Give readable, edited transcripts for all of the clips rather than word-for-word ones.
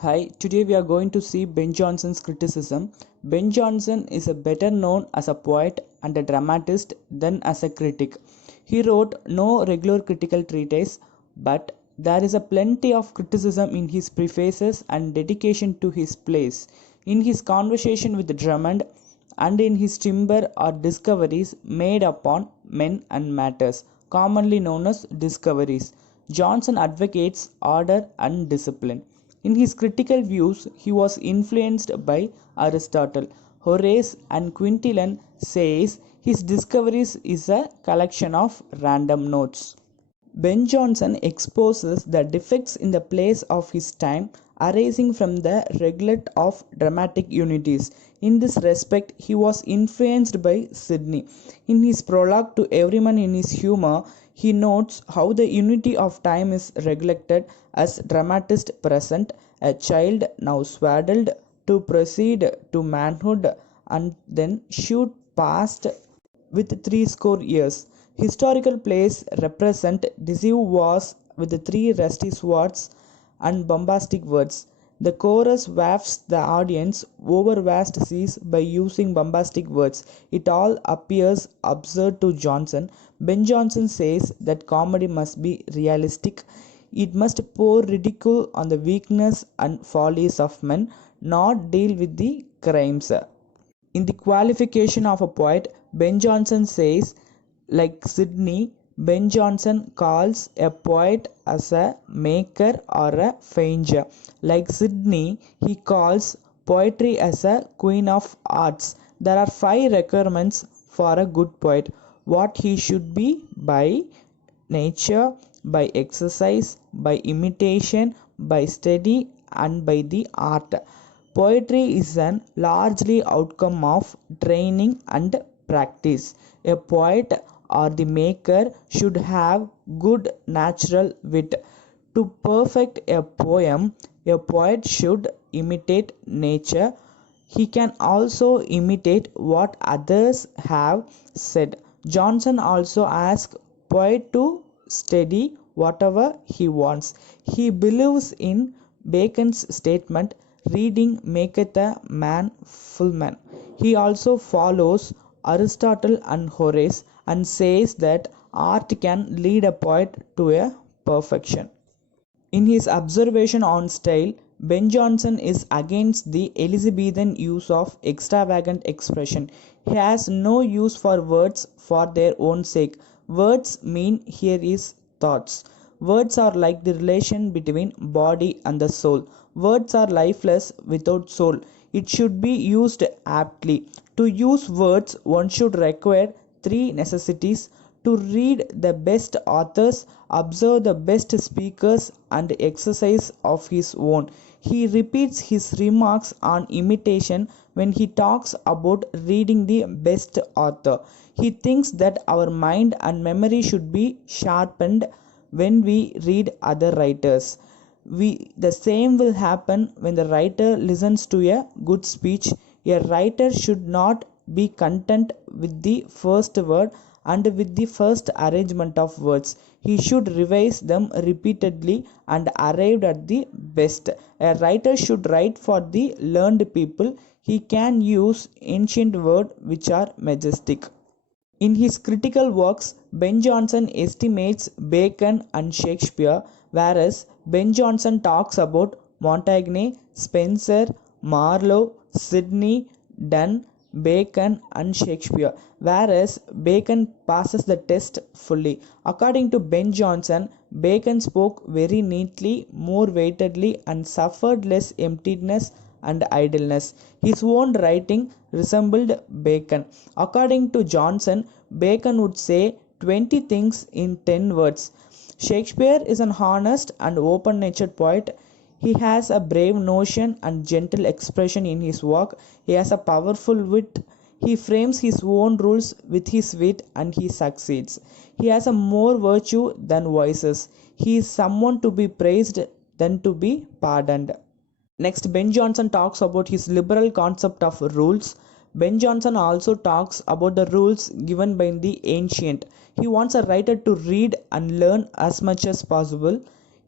Hi, today we are going to see Ben Jonson's criticism. Ben Jonson is a better known as a poet and a dramatist than as a critic. He wrote no regular critical treatise, but there is a plenty of criticism in his prefaces and dedication to his plays. In his conversation with Drummond and in his timber are discoveries made upon men and matters, commonly known as discoveries. Jonson advocates order and discipline. In his critical views, he was influenced by Aristotle. Horace and Quintilian says his discoveries is a collection of random notes. Ben Jonson exposes the defects in the plays of his time arising from the neglect of dramatic unities. In this respect, he was influenced by Sidney. In his prologue to Everyman in His Humour, he notes how the unity of time is neglected as dramatist present, a child now swaddled to proceed to manhood and then shoot past with threescore years. Historical plays represent decisive wars with three rusty swords and bombastic words. The chorus wafts the audience over vast seas by using bombastic words. It all appears absurd to Jonson. Ben Jonson says that comedy must be realistic. It must pour ridicule on the weakness and follies of men, not deal with the crimes. In the qualification of a poet, Ben Jonson says, like Sidney, Ben Jonson calls a poet as a maker or a feigner. Like Sidney, he calls poetry as a queen of arts. There are five requirements for a good poet: what he should be by nature, by exercise, by imitation, by study, and by the art. Poetry is an largely outcome of training and practice. A poet or the maker should have good natural wit. To perfect a poem, a poet should imitate nature. He can also imitate what others have said. Jonson also asks poet to study whatever he wants. He believes in Bacon's statement, reading maketh a man full man. He also follows Aristotle and Horace and says that art can lead a poet to a perfection. In his observation on style, Ben Jonson is against the Elizabethan use of extravagant expression. He has no use for words for their own sake. Words mean here is thoughts. Words are like the relation between body and the soul. Words are lifeless without soul. It should be used aptly. To use words, one should require three necessities: to read the best authors, observe the best speakers, and exercise of his own. He repeats his remarks on imitation when he talks about reading the best author. He thinks that our mind and memory should be sharpened when we read other writers. The same will happen when the writer listens to a good speech. A writer should not be content with the first word and with the first arrangement of words. He should revise them repeatedly and arrive at the best. A writer should write for the learned people. He can use ancient words which are majestic. In his critical works, Ben Jonson estimates Bacon and Shakespeare, whereas Ben Jonson talks about Montaigne, Spenser, Marlowe, Sidney, Donne, Bacon, and Shakespeare, whereas Bacon passes the test fully. According to Ben Jonson, Bacon spoke very neatly, more weightedly, and suffered less emptiness and idleness. His own writing resembled Bacon. According to Jonson, Bacon would say 20 things in 10 words. Shakespeare is an honest and open natured poet. He has a brave notion and gentle expression in his work. He has a powerful wit. He frames his own rules with his wit and he succeeds. He has a more virtue than vices. He is someone to be praised than to be pardoned. Next, Ben Jonson talks about his liberal concept of rules. Ben Jonson also talks about the rules given by the ancient. He wants a writer to read and learn as much as possible.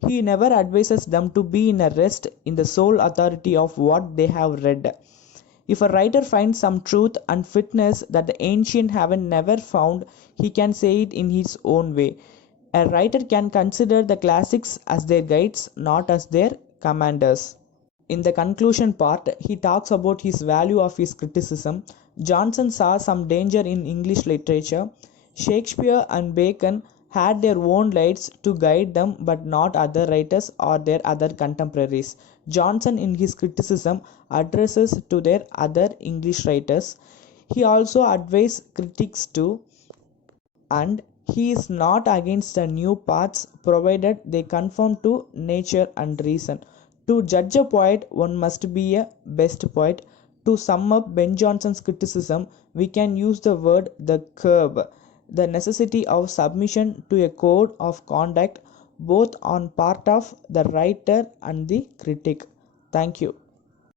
He never advises them to be in a rest in the sole authority of what they have read. If a writer finds some truth and fitness that the ancient haven never found, he can say it in his own way. A writer can consider the classics as their guides, not as their commanders. In the conclusion part, he talks about his value of his criticism. Johnson saw some danger in English literature. Shakespeare and Bacon had their own lights to guide them, but not other writers or their other contemporaries. Johnson, in his criticism, addresses to their other English writers. He also advised critics to, and he is not against the new paths provided they conform to nature and reason. To judge a poet, one must be a best poet. To sum up Ben Jonson's criticism, we can use the word the curb, the necessity of submission to a code of conduct, both on part of the writer and the critic. Thank you.